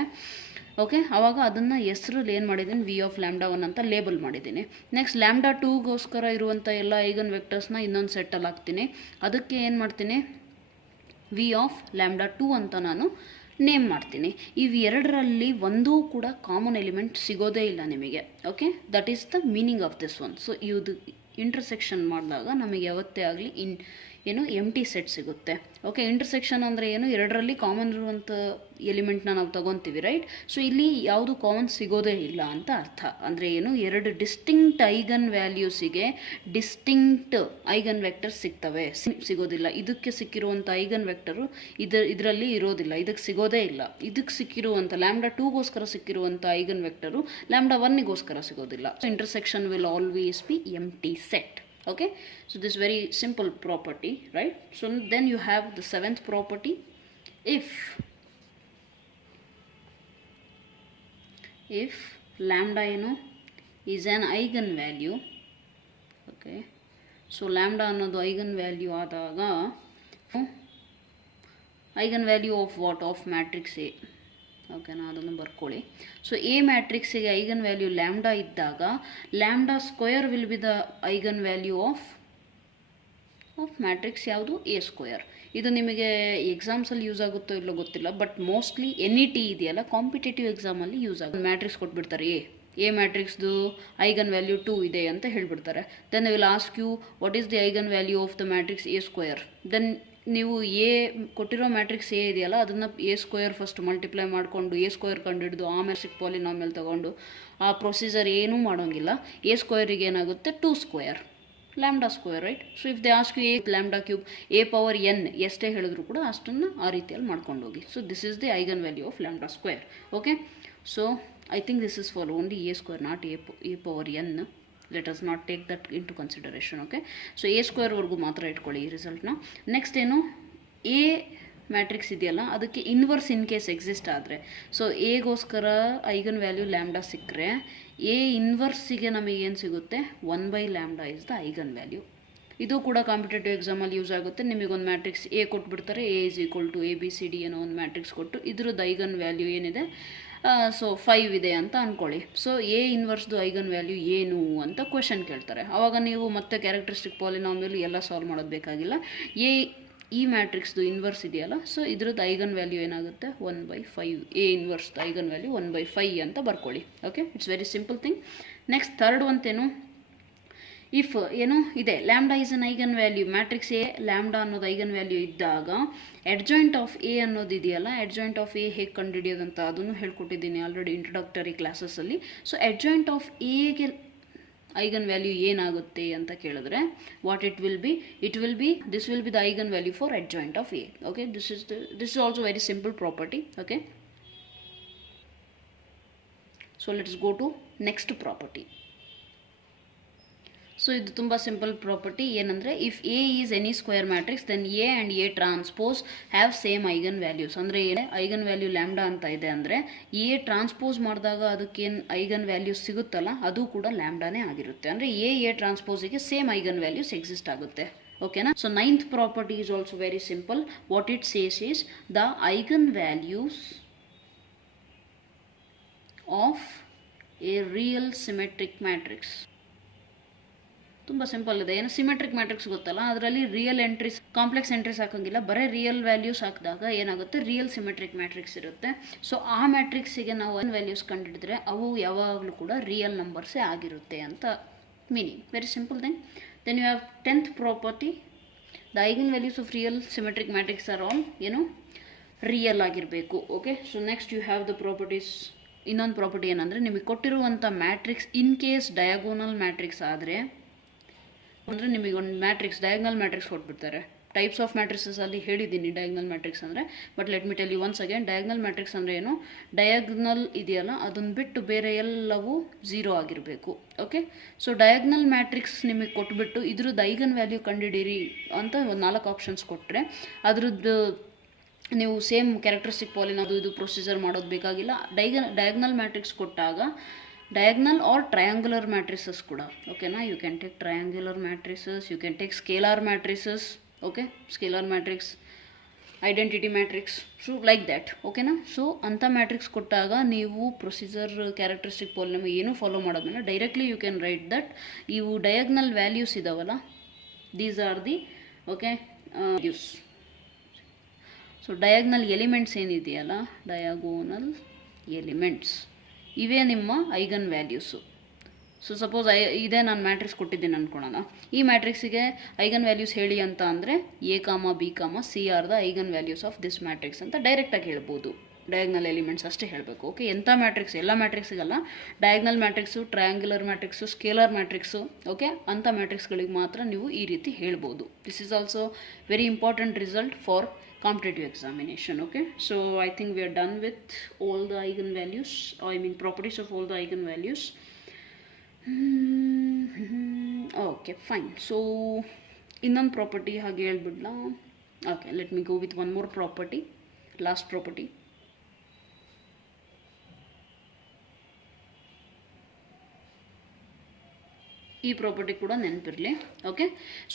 ಓಕೆ, ಆವಾಗ ಅದನ್ನು ಹೆಸ್ರಲ್ಲಿ ಏನು ಮಾಡಿದ್ದೀನಿ, v of lambda 1 ಅಂತ ಲೇಬಲ್ ಮಾಡಿದ್ದೀನಿ. ನೆಕ್ಸ್ಟ್ ಲ್ಯಾಂಬ್ಡಾ 2ಗೋಸ್ಕರ ಇರುವಂಥ ಎಲ್ಲ ಐಗನ್ ವೆಕ್ಟರ್ಸ್ನ ಇನ್ನೊಂದು ಸೆಟ್ಟಲ್ಲಿ ಹಾಕ್ತೀನಿ, ಅದಕ್ಕೆ ಏನು ಮಾಡ್ತೀನಿ, v of lambda 2 ಅಂತ ನಾನು ನೇಮ್ ಮಾಡ್ತೀನಿ. ಇವೆರಡರಲ್ಲಿ ಒಂದೂ ಕೂಡ ಕಾಮನ್ ಎಲಿಮೆಂಟ್ ಸಿಗೋದೇ ಇಲ್ಲ ನಿಮಗೆ. Okay, that is the meaning of this one. So ಇದು ಇಂಟರ್ಸೆಕ್ಷನ್ ಮಾಡಿದಾಗ ನಮಗೆ ಯಾವತ್ತೇ ಆಗಲಿ ಏನು ಎಂಟಿ ಸೆಟ್ ಸಿಗುತ್ತೆ. ಓಕೆ, ಇಂಟರ್ಸೆಕ್ಷನ್ ಅಂದರೆ ಏನು, ಎರಡರಲ್ಲಿ ಕಾಮನ್ ಇರುವಂಥ ಎಲಿಮೆಂಟ್ನ ನಾವು ತೊಗೊತೀವಿ, ರೈಟ್. ಸೊ ಇಲ್ಲಿ ಯಾವುದು ಕಾಮನ್ ಸಿಗೋದೇ ಇಲ್ಲ ಅಂತ ಅರ್ಥ. ಅಂದರೆ ಏನು, ಎರಡು ಡಿಸ್ಟಿಂಕ್ಟ್ ಐಗನ್ ವ್ಯಾಲ್ಯೂಸಿಗೆ ಡಿಸ್ಟಿಂಕ್ಟ್ ಐಗನ್ ವೆಕ್ಟರ್ಸ್ ಸಿಗ್ತವೆ, ಸಿಗೋದಿಲ್ಲ. ಇದಕ್ಕೆ ಸಿಕ್ಕಿರುವಂಥ ಐಗನ್ ವೆಕ್ಟರು ಇದರಲ್ಲಿ ಇರೋದಿಲ್ಲ, ಇದಕ್ಕೆ ಸಿಗೋದೇ ಇಲ್ಲ. ಇದಕ್ಕೆ ಸಿಕ್ಕಿರುವಂಥ ಲ್ಯಾಂಬ್ಡಾ 2ಗೋಸ್ಕರ ಸಿಕ್ಕಿರುವಂಥ ಐಗನ್ ವೆಕ್ಟರು ಲ್ಯಾಂಬ್ಡಾ 1ಗೋಸ್ಕರ ಸಿಗೋದಿಲ್ಲ. So intersection will always be empty set. Okay, so this very simple property, right? So then you have the seventh property, if if lambda ಏನು is an eigen value. Okay, so lambda ಅನ್ನೋದು eigen value ಆದಾಗ eigen value of what, of matrix A. ಓಕೆನಾ, ಅದನ್ನು ಬರ್ಕೊಳ್ಳಿ. So A ಮ್ಯಾಟ್ರಿಕ್ಸಿಗೆ eigen value lambda ಇದ್ದಾಗ lambda square will be the eigen value of matrix ಯಾವುದು, A square. ಇದು ನಿಮಗೆ ಎಕ್ಸಾಮ್ಸಲ್ಲಿ ಯೂಸ್ ಆಗುತ್ತೋ ಇಲ್ಲೋ ಗೊತ್ತಿಲ್ಲ, ಬಟ್ ಮೋಸ್ಟ್ಲಿ NET ಇದೆಯಲ್ಲ, ಕಾಂಪಿಟೇಟಿವ್ ಎಕ್ಸಾಮಲ್ಲಿ ಯೂಸ್ ಆಗುತ್ತೆ. ಮ್ಯಾಟ್ರಿಕ್ಸ್ ಕೊಟ್ಬಿಡ್ತಾರೆ, ಎ ಮ್ಯಾಟ್ರಿಕ್ಸ್ದು ಐಗನ್ ವ್ಯಾಲ್ಯೂ 2 ಇದೆ ಅಂತ ಹೇಳ್ಬಿಡ್ತಾರೆ. Then will ask you what is the eigen value of the matrix A square. Then ನೀವು ಎ ಕೊಟ್ಟಿರೋ ಮ್ಯಾಟ್ರಿಕ್ಸ್ ಎ ಇದೆಯಲ್ಲ, ಅದನ್ನು ಎ ಸ್ಕ್ವೇರ್ ಫಸ್ಟ್ ಮಲ್ಟಿಪ್ಲೈ ಮಾಡಿಕೊಂಡು ಎ ಸ್ಕ್ವೇರ್ ಕಂಡುಹಿಡಿದು ಆಮೇಲೆ ಪಾಲಿನಾಮಿಯಲ್ ತೊಗೊಂಡು ಆ ಪ್ರೊಸೀಜರ್ ಏನೂ ಮಾಡೋಂಗಿಲ್ಲ. ಎ ಸ್ಕ್ವೇರಿಗೆ ಏನಾಗುತ್ತೆ, 2 square lambda square, right. So if they ask you A lambda cube A power n ಎಷ್ಟೇ ಹೇಳಿದ್ರು ಕೂಡ ಅಷ್ಟನ್ನು ಆ ರೀತಿಯಲ್ಲಿ ಮಾಡ್ಕೊಂಡು ಹೋಗಿ. So this is the eigen value of lambda square. Okay, so I think this is for only A square, not A power n. Let us not take that into consideration. Okay, so A ಸ್ಕ್ವೇರ್ವರೆಗೂ ಮಾತ್ರ ಇಟ್ಕೊಳ್ಳಿ ಈ ರಿಸಲ್ಟ್ನ. Next ಏನು, A matrix ಇದೆಯಲ್ಲ ಅದಕ್ಕೆ inverse in case exist ಆದರೆ, so ಎಗೋಸ್ಕರ eigen value lambda ಸಿಕ್ಕರೆ ಎ ಇನ್ವರ್ಸಿಗೆ ನಮಗೆ ಏನು ಸಿಗುತ್ತೆ, 1/λ ಇಸ್ ದ ಐಗನ್ ವ್ಯಾಲ್ಯೂ. ಇದು ಕೂಡ ಕಾಂಪಿಟೇಟಿವ್ ಎಕ್ಸಾಮಲ್ಲಿ ಯೂಸ್ ಆಗುತ್ತೆ. ನಿಮಗೊಂದು ಮ್ಯಾಟ್ರಿಕ್ಸ್ ಎ ಕೊಟ್ಬಿಡ್ತಾರೆ, A is equal to ABCD ಏನೋ ಒಂದು ಮ್ಯಾಟ್ರಿಕ್ಸ್ ಕೊಟ್ಟು ಇದ್ರದ್ದು ಐಗನ್ ವ್ಯಾಲ್ಯೂ ಏನಿದೆ, ಸೊ 5 ಇದೆ ಅಂತ ಅಂದ್ಕೊಳ್ಳಿ. ಸೊ ಎ ಇನ್ವರ್ಸ್ದು ಐಗನ್ ವ್ಯಾಲ್ಯೂ ಏನು ಅಂತ ಕ್ವೆಶನ್ ಕೇಳ್ತಾರೆ. ಆವಾಗ ನೀವು ಮತ್ತೆ ಕ್ಯಾರೆಕ್ಟರಿಸ್ಟಿಕ್ ಪಾಲಿನಾಮಿಯಲ್ ಎಲ್ಲ ಸಾಲ್ವ್ ಮಾಡೋದು ಬೇಕಾಗಿಲ್ಲ. ಈ ಮ್ಯಾಟ್ರಿಕ್ಸ್ದು ಇನ್ವರ್ಸ್ ಇದೆಯಲ್ಲ, ಸೊ ಇದ್ರದ್ದು ಐಗನ್ ವ್ಯಾಲ್ಯೂ ಏನಾಗುತ್ತೆ, 1/5. ಎ ಇನ್ವರ್ಸ್ದು ಐಗನ್ ವ್ಯಾಲ್ಯೂ 1/5 ಅಂತ ಬರ್ಕೊಳ್ಳಿ. Okay, it's very simple thing. Next third ಒಂತೇನು, ಇಫ್ ಏನು ಇದೆ lambda is an eigen value, matrix A lambda ಅನ್ನೋದು ಐಗನ್ ವ್ಯಾಲ್ಯೂ ಇದ್ದಾಗ ಅಡ್ಜಾಯಿಂಟ್ ಆಫ್ ಎ ಅನ್ನೋದು ಇದೆಯಲ್ಲ, ಅಡ್ಜಾಯಿಂಟ್ ಆಫ್ ಎ ಹೇಗೆ ಕಂಡುಹಿಡಿಯೋದಂತ ಅದನ್ನು ಹೇಳ್ಕೊಟ್ಟಿದ್ದೀನಿ ಆಲ್ರೆಡಿ ಇಂಟ್ರೊಡಕ್ಟರಿ ಕ್ಲಾಸಸ್ಸಲ್ಲಿ. ಸೊ ಅಡ್ಜಾಯಿಂಟ್ ಆಫ್ ಎಗೆ ಐಗನ್ ವ್ಯಾಲ್ಯೂ ಏನಾಗುತ್ತೆ ಅಂತ ಕೇಳಿದ್ರೆ what it will be, this will be the eigen value for adjoint of A. Okay, this is also very simple property. Okay, so let's go to next property. So ಇದು ತುಂಬ simple property. ಏನಂದರೆ if A is any square matrix then A and A transpose have same eigen values. ಅಂದರೆ ಏನೇ eigen value lambda ಅಂತ ಇದೆ ಅಂದರೆ A transpose ಮಾಡಿದಾಗ ಅದಕ್ಕೇನು ಐಗನ್ ವ್ಯಾಲ್ಯೂಸ್ ಸಿಗುತ್ತಲ್ಲ ಅದು ಕೂಡ ಲ್ಯಾಂಬ್ಡಾನೇ ಆಗಿರುತ್ತೆ. ಅಂದರೆ ಎ ಟ್ರಾನ್ಸ್ಪೋಸಿಗೆ ಸೇಮ್ ಐಗನ್ ವ್ಯಾಲ್ಯೂಸ್ ಎಕ್ಸಿಸ್ಟ್ ಆಗುತ್ತೆ. ಓಕೆನಾ. So ninth property is also very simple. What it says is the eigen values of A real symmetric matrix. ತುಂಬ ಸಿಂಪಲ್ ಇದೆ. ಏನು ಸಿಮೆಟ್ರಿಕ್ ಮ್ಯಾಟ್ರಿಕ್ಸ್ ಗೊತ್ತಲ್ಲ, ಅದರಲ್ಲಿ ರಿಯಲ್ ಎಂಟ್ರೀಸ್, ಕಾಂಪ್ಲೆಕ್ಸ್ ಎಂಟ್ರೀಸ್ ಹಾಕೋಂಗಿಲ್ಲ, ಬರೀ ರಿಯಲ್ ವ್ಯಾಲ್ಯೂಸ್ ಹಾಕಿದಾಗ ಏನಾಗುತ್ತೆ, ರಿಯಲ್ ಸಿಮೆಟ್ರಿಕ್ ಮ್ಯಾಟ್ರಿಕ್ಸ್ ಇರುತ್ತೆ. ಸೊ ಆ ಮ್ಯಾಟ್ರಿಕ್ಸಿಗೆ ನಾವು ವ್ಯಾಲ್ಯೂಸ್ ಕಂಡುಹಿಡಿದ್ರೆ ಅವು ಯಾವಾಗಲೂ ಕೂಡ ರಿಯಲ್ ನಂಬರ್ಸೇ ಆಗಿರುತ್ತೆ ಅಂತ meaning. Very simple thing. Then you have 10th property, the eigen values of real symmetric matrix are all ಏನು ರಿಯಲ್ ಆಗಿರಬೇಕು. Okay, so next you have the properties. ಇನ್ನೊಂದು ಪ್ರಾಪರ್ಟಿ ಏನಂದರೆ ನಿಮಗೆ ಕೊಟ್ಟಿರುವಂಥ matrix in case diagonal matrix ಆದರೆ, ಅಂದರೆ ನಿಮಗೆ ಒಂದು ಮ್ಯಾಟ್ರಿಕ್ಸ್ ಡಯಾಗ್ನಲ್ ಮ್ಯಾಟ್ರಿಕ್ಸ್ ಕೊಟ್ಬಿಡ್ತಾರೆ. ಟೈಪ್ಸ್ ಆಫ್ ಮ್ಯಾಟ್ರಿಕ್ಸಸ್ ಅಲ್ಲಿ ಹೇಳಿದ್ದೀನಿ ಡಯಾಗ್ನಲ್ ಮ್ಯಾಟ್ರಿಕ್ಸ್ ಅಂದರೆ, but let me tell you once again. Diagonal matrix ಅಂದರೆ ಏನು, ಡಯಾಗ್ನಲ್ ಇದೆಯಲ್ಲ ಅದನ್ನು ಬಿಟ್ಟು ಬೇರೆ ಎಲ್ಲವೂ 0 ಆಗಿರಬೇಕು. ಓಕೆ, ಸೊ ಡಯಾಗ್ನಲ್ ಮ್ಯಾಟ್ರಿಕ್ಸ್ ನಿಮಗೆ ಕೊಟ್ಬಿಟ್ಟು ಇದ್ರದ್ದು ಐಗನ್ ವ್ಯಾಲ್ಯೂ ಕಂಡುಹಿಡೀರಿ ಅಂತ ಒಂದು 4 ಆಪ್ಷನ್ಸ್ ಕೊಟ್ಟರೆ ಅದ್ರದ್ದು ನೀವು ಸೇಮ್ ಕ್ಯಾರೆಕ್ಟರಿಸ್ಟಿಕ್ ಪಾಲಿನಾಮಿಯಲ್ ಇದು ಪ್ರೊಸೀಜರ್ ಮಾಡೋದು ಬೇಕಾಗಿಲ್ಲ. ಡಯಾಗ್ನಲ್ ಮ್ಯಾಟ್ರಿಕ್ಸ್ ಕೊಟ್ಟಾಗ diagonal or triangular matrices kuda. Okay na, you can take triangular matrices, you can take scalar matrices. Okay, scalar matrix, identity matrix, so like that. Okay na. So anta matrix kottaga neevu procedure characteristic polynomial ಏನು follow ಮಾಡೋದಲ್ಲ, directly you can write that ಇವು diagonal values ಇದಾವಲ್ಲ, these are the okay values. So diagonal elements ಏನಿದೆಯಲ್ಲ, diagonal elements ಇವೇ ನಿಮ್ಮ eigen values. So suppose ಇದೇ ನಾನು matrix ಕೊಟ್ಟಿದ್ದೀನಿ ಅಂದ್ಕೊಳ್ಳೋಣ, ಈ ಮ್ಯಾಟ್ರಿಕ್ಸಿಗೆ ಐಗನ್ ವ್ಯಾಲ್ಯೂಸ್ ಹೇಳಿ ಅಂತ ಅಂದರೆ ಎ ಕಾಮ B com C are the eigen values of this matrix ಅಂತ ಡೈರೆಕ್ಟಾಗಿ ಹೇಳ್ಬೋದು. ಡಯಾಗ್ನಲ್ ಎಲಿಮೆಂಟ್ಸ್ ಅಷ್ಟೇ ಹೇಳಬೇಕು. ಓಕೆ, ಎಂಥ ಮ್ಯಾಟ್ರಿಕ್ಸ್, ಎಲ್ಲ ಮ್ಯಾಟ್ರಿಕ್ಸಿಗಲ್ಲ, diagonal matrix, triangular matrix, scalar matrix, okay, ಅಂಥ ಮ್ಯಾಟ್ರಿಕ್ಸ್ಗಳಿಗೆ ಮಾತ್ರ ನೀವು ಈ ರೀತಿ ಹೇಳ್ಬೋದು. This is also very important result for competitive examination. Okay, so I think we are done with all the eigenvalues, properties of all the eigenvalues. Okay, fine. So ಇನ್ನೊಂದು property ಹಾಗೆ ಹೇಳ್ಬಿಡ್ಲಾ. Okay, let me go with one more property, last property. ಈ property ಕೂಡ ನೆನಪಿರಲಿ. Okay,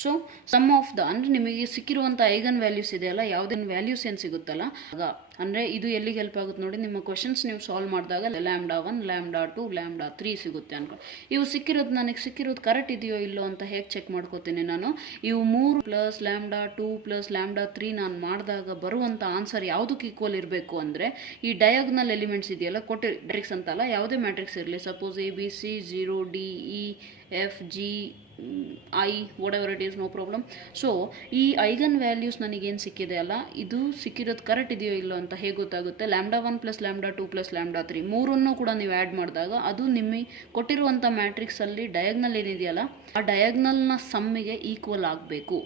so sum of the ಅಂದರೆ ನಿಮಗೆ ಸಿಕ್ಕಿರುವಂಥ eigen values ಇದೆಯಲ್ಲ, ಯಾವುದೇನು values ಏನು ಸಿಗುತ್ತಲ್ಲ ಆಗ ಅಂದರೆ ಇದು ಎಲ್ಲಿಗೆ ಹೆಲ್ಪ್ ಆಗುತ್ತೆ ನೋಡಿ, ನಿಮ್ಮ ಕ್ವಶನ್ಸ್ ನೀವು ಸಾಲ್ವ್ ಮಾಡಿದಾಗ λ1 λ2 λ3 ಸಿಗುತ್ತೆ ಅನ್ಕೊ. ಇವು ಸಿಕ್ಕಿರೋದು ನನಗೆ ಸಿಕ್ಕಿರೋದು ಕರೆಕ್ಟ್ ಇದೆಯೋ ಇಲ್ಲೋ ಅಂತ ಹೇಗೆ ಚೆಕ್ ಮಾಡ್ಕೋತೀನಿ ನಾನು? ಇವು 3 + λ2 + λ3 ನಾನು ಮಾಡಿದಾಗ ಬರುವಂಥ ಆನ್ಸರ್ ಯಾವುದಕ್ಕೆ ಈಕ್ವಲ್ ಇರಬೇಕು ಅಂದರೆ ಈ ಡಯಾಗ್ನಲ್ ಎಲಿಮೆಂಟ್ಸ್ ಇದೆಯಲ್ಲ, ಕೊಟ್ಟಿ ಮ್ಯಾಟ್ರಿಕ್ಸ್ ಅಂತಲ್ಲ, ಯಾವುದೇ ಮ್ಯಾಟ್ರಿಕ್ಸ್ ಇರಲಿ, suppose ABC 0 D E F G I whatever it is, no problem. So ಈ ಐಗನ್ ವ್ಯಾಲ್ಯೂಸ್ ನನಗೇನು ಸಿಕ್ಕಿದೆ ಅಲ್ಲ, ಇದು ಸಿಕ್ಕಿರೋದು ಕರೆಕ್ಟ್ ಇದೆಯೋ ಇಲ್ಲೋ ಅಂತ ಹೇಗೆ ಗೊತ್ತಾಗುತ್ತೆ? λ1 + λ2 + λ3 ಮೂರನ್ನು ಕೂಡ ನೀವು ಆ್ಯಡ್ ಮಾಡಿದಾಗ ಅದು ನಿಮಗೆ ಕೊಟ್ಟಿರುವಂಥ ಮ್ಯಾಟ್ರಿಕ್ಸಲ್ಲಿ ಡಯಾಗ್ನಲ್ ಏನಿದೆಯಲ್ಲ ಆ ಡಯಾಗ್ನಲ್ನ ಸಮ್ಮಿಗೆ ಈಕ್ವಲ್ ಆಗಬೇಕು.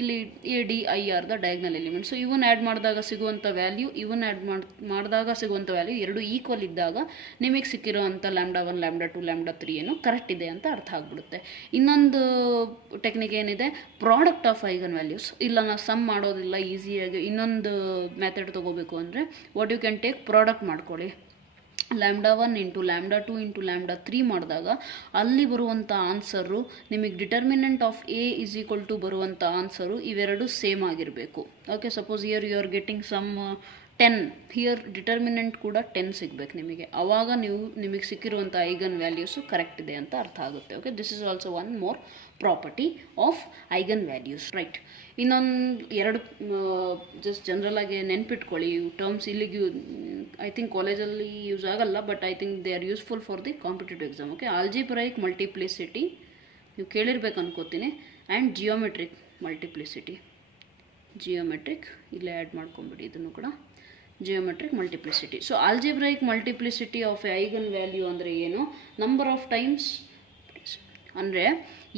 ಇಲ್ಲಿ ADIR the diagonal element. So ಇವನ್ನ ಆ್ಯಡ್ ಮಾಡಿದಾಗ ಸಿಗುವಂಥ ವ್ಯಾಲ್ಯೂ, ಇವನ್ನ ಆ್ಯಡ್ ಮಾಡಿದಾಗ ಸಿಗುವಂಥ ವ್ಯಾಲ್ಯೂ ಎರಡು ಈಕ್ವಲ್ ಇದ್ದಾಗ ನಿಮಗೆ ಸಿಕ್ಕಿರೋವಂಥ λ1 λ2 λ3 ಏನು ಕರೆಕ್ಟ್ ಇದೆ ಅಂತ ಅರ್ಥ ಆಗಿಬಿಡುತ್ತೆ. ಇನ್ನೊಂದು ಟೆಕ್ನಿಕ್ ಏನಿದೆ, ಪ್ರಾಡಕ್ಟ್ ಆಫ್ ಐಗನ್ ವ್ಯಾಲ್ಯೂಸ್. ಇಲ್ಲ ನಾವು ಸಮ್ ಮಾಡೋದಿಲ್ಲ ಈಸಿಯಾಗಿ, ಇನ್ನೊಂದು ಮೆಥಡ್ ತೊಗೋಬೇಕು ಅಂದರೆ what you can take, product ಮಾಡ್ಕೊಳ್ಳಿ. λ1 × λ2 × λ3 ಮಾಡಿದಾಗ ಅಲ್ಲಿ ಬರುವಂಥ ಆನ್ಸರು ನಿಮಗೆ ಡಿಟರ್ಮಿನೆಂಟ್ ಆಫ್ A = ಬರುವಂಥ ಆನ್ಸರು ಇವೆರಡು ಸೇಮ್ ಆಗಿರಬೇಕು. Okay, suppose here you are getting sum 10, here determinant ಕೂಡ 10 ಸಿಗಬೇಕು ನಿಮಗೆ. ಆವಾಗ ನಿಮಗೆ ಸಿಕ್ಕಿರುವಂಥ ಐಗನ್ ವ್ಯಾಲ್ಯೂಸು ಕರೆಕ್ಟ್ ಇದೆ ಅಂತ ಅರ್ಥ ಆಗುತ್ತೆ. Okay, this is also one more property of eigen values. Right, ಇನ್ನೊಂದು ಎರಡು ಜಸ್ಟ್ ಜನರಲಾಗಿ ನೆನ್ಪಿಟ್ಕೊಳ್ಳಿ ಇವು ಟರ್ಮ್ಸ್. ಇಲ್ಲಿಗೆ ಐ ಥಿಂಕ್ ಕಾಲೇಜಲ್ಲಿ ಯೂಸ್ ಆಗಲ್ಲ, but I think they are useful for the competitive exam. Okay, algebraic multiplicity ನೀವು ಕೇಳಿರ್ಬೇಕು ಅನ್ಕೋತೀನಿ, ಆ್ಯಂಡ್ ಜಿಯೋಮೆಟ್ರಿಕ್ ಮಲ್ಟಿಪ್ಲಿಸಿಟಿ. ಜಿಯೋಮೆಟ್ರಿಕ್ ಇಲ್ಲೇ ಆ್ಯಡ್ ಮಾಡ್ಕೊಂಬಿಡಿ ಇದನ್ನು ಕೂಡ, geometric multiplicity. So algebraic multiplicity of eigen value ಅಂದರೆ ಏನು? ನಂಬರ್ ಆಫ್ ಟೈಮ್ಸ್ ಅಂದರೆ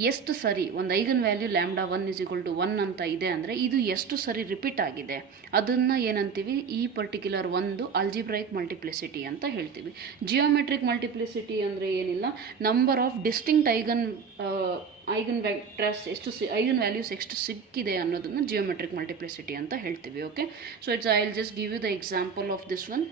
ಎಷ್ಟು ಸರಿ ಒಂದು ಐಗನ್ ವ್ಯಾಲ್ಯೂ λ1 = 1 ಅಂತ ಇದೆ ಅಂದರೆ ಇದು ಎಷ್ಟು ಸರಿ ರಿಪೀಟ್ ಆಗಿದೆ ಅದನ್ನು ಏನಂತೀವಿ, ಈ ಪರ್ಟಿಕ್ಯುಲರ್ ಒಂದು ಆಲ್ಜಿಬ್ರೈಕ್ ಮಲ್ಟಿಪ್ಲಿಸಿಟಿ ಅಂತ ಹೇಳ್ತೀವಿ. ಜಿಯೋಮೆಟ್ರಿಕ್ ಮಲ್ಟಿಪ್ಲಿಸಿಟಿ ಅಂದರೆ ಏನಿಲ್ಲ, number of distinct eigen vectors eigen values ಎಷ್ಟು ಸಿಕ್ಕಿದೆ ಅನ್ನೋದನ್ನು ಜಿಯೋಮೆಟ್ರಿಕ್ ಮಲ್ಟಿಪ್ಲಿಸಿಟಿ ಅಂತ ಹೇಳ್ತೀವಿ. Okay, so I will just give you the example of this one.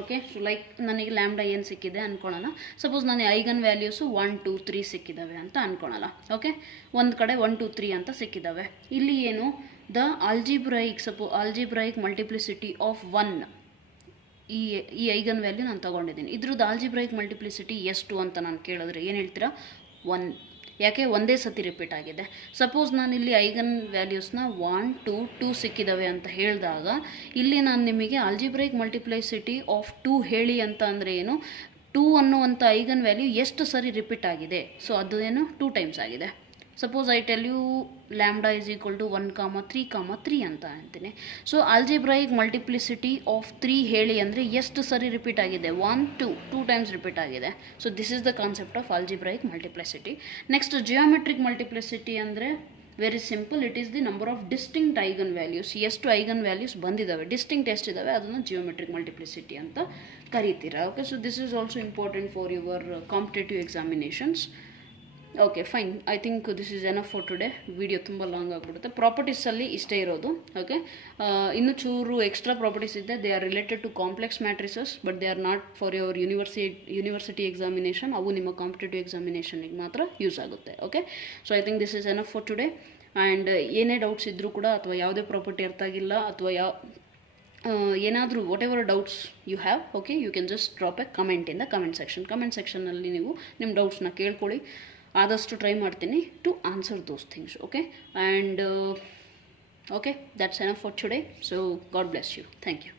Okay, so like ನನಗೆ λ ಏನು ಸಿಕ್ಕಿದೆ ಅಂದ್ಕೊಳ್ಳೋಣ. ಸಪೋಸ್ ನನಗೆ ಐಗನ್ ವ್ಯಾಲ್ಯೂಸು 1 2 3 ಸಿಕ್ಕಿದ್ದಾವೆ ಅಂತ ಅಂದ್ಕೊಳ್ಳೋಣ. ಓಕೆ, ಒಂದು ಕಡೆ 1 2 3 ಅಂತ ಸಿಕ್ಕಿದ್ದಾವೆ. ಇಲ್ಲಿ ಏನು, ದ ಆಲ್ಜಿಬ್ರೈಕ್ ಮಲ್ಟಿಪ್ಲಿಸಿಟಿ ಆಫ್ 1, ಈ ಐಗನ್ ವ್ಯಾಲ್ಯೂ ನಾನು ತೊಗೊಂಡಿದ್ದೀನಿ. ಇದ್ರದ್ದು ಆಲ್ಜಿಬ್ರೈಕ್ ಮಲ್ಟಿಪ್ಲಿಸಿಟಿ ಎಷ್ಟು ಅಂತ ನಾನು ಕೇಳಿದ್ರೆ ಏನು ಹೇಳ್ತೀರಾ? 1. ಯಾಕೆ? ಒಂದೇ ಸತಿ ರಿಪೀಟ್ ಆಗಿದೆ. ಸಪೋಸ್ ನಾನು ಇಲ್ಲಿ ಐಗನ್ ವ್ಯಾಲ್ಯೂಸ್ನ 1 2 2 ಸಿಕ್ಕಿದ್ದಾವೆ ಅಂತ ಹೇಳಿದಾಗ ಇಲ್ಲಿ ನಾನು ನಿಮಗೆ ಆಲ್ಜಿಬ್ರೈಕ್ ಮಲ್ಟಿಪ್ಲಿಸಿಟಿ ಆಫ್ 2 ಹೇಳಿ ಅಂತ ಅಂದರೆ ಏನು, 2 ಅನ್ನುವಂಥ ಐಗನ್ ವ್ಯಾಲ್ಯೂ ಎಷ್ಟು ಸರಿ ರಿಪೀಟ್ ಆಗಿದೆ. ಸೊ ಅದು ಏನು 2 ಟೈಮ್ಸ್ ಆಗಿದೆ. ಸಪೋಸ್ ಐ ಟೆಲ್ ಯು λ = 1, 3, 3 ಅಂತ ಅಂತೀನಿ. ಸೊ ಆಲ್ಜಿಬ್ರೈಕ್ ಮಲ್ಟಿಪ್ಲಿಸಿಟಿ ಆಫ್ 3 ಹೇಳಿ ಅಂದರೆ ಎಷ್ಟು ಸರಿ ರಿಪೀಟ್ ಆಗಿದೆ? 1 2 ಟೈಮ್ಸ್ ರಿಪೀಟ್ ಆಗಿದೆ. So this is the concept of algebraic multiplicity. Next geometric multiplicity ಅಂದರೆ very simple, it is the number of distinct eigen values. ಎಷ್ಟು ಐಗನ್ ವ್ಯಾಲ್ಯೂಸ್ ಬಂದಿದ್ದಾವೆ, ಡಿಸ್ಟಿಂಕ್ಟ್ ಎಷ್ಟಿದ್ದಾವೆ ಅದನ್ನು ಜಿಯೋಮೆಟ್ರಿಕ್ ಮಲ್ಟಿಪ್ಲಿಸಿಟಿ ಅಂತ ಕರೀತೀರಾ. Okay, so this is also important for your competitive examinations. Okay fine, I think this is enough for today. Video ತುಂಬ long ಆಗಿಬಿಡುತ್ತೆ. ಪ್ರಾಪರ್ಟೀಸಲ್ಲಿ ಇಷ್ಟೇ ಇರೋದು. ಓಕೆ, ಇನ್ನೂ ಚೂರು ಎಕ್ಸ್ಟ್ರಾ ಪ್ರಾಪರ್ಟೀಸ್ ಇದೆ. They are related to complex matrices, but they are not for your university examination. ಅವು ನಿಮ್ಮ ಕಾಂಪಿಟೇಟಿವ್ ಎಕ್ಸಾಮಿನೇಷನ್ಗೆ ಮಾತ್ರ ಯೂಸ್ ಆಗುತ್ತೆ. Okay, so I think this is enough for today. And ಏನೇ ಡೌಟ್ಸ್ ಇದ್ದರೂ ಕೂಡ, ಅಥವಾ ಯಾವುದೇ ಪ್ರಾಪರ್ಟಿ ಅರ್ಥ ಆಗಿಲ್ಲ, ಅಥವಾ ಏನಾದರೂ whatever doubts you have, okay, you can just drop a comment in the comment ಸೆಕ್ಷನಲ್ಲಿ ನೀವು ನಿಮ್ಮ ಡೌಟ್ಸ್ನ ಕೇಳ್ಕೊಳ್ಳಿ. ಆದಷ್ಟು ಟ್ರೈ ಮಾಡ್ತೀನಿ to answer those things. Okay, and okay, that's enough for today. So God bless you. Thank you.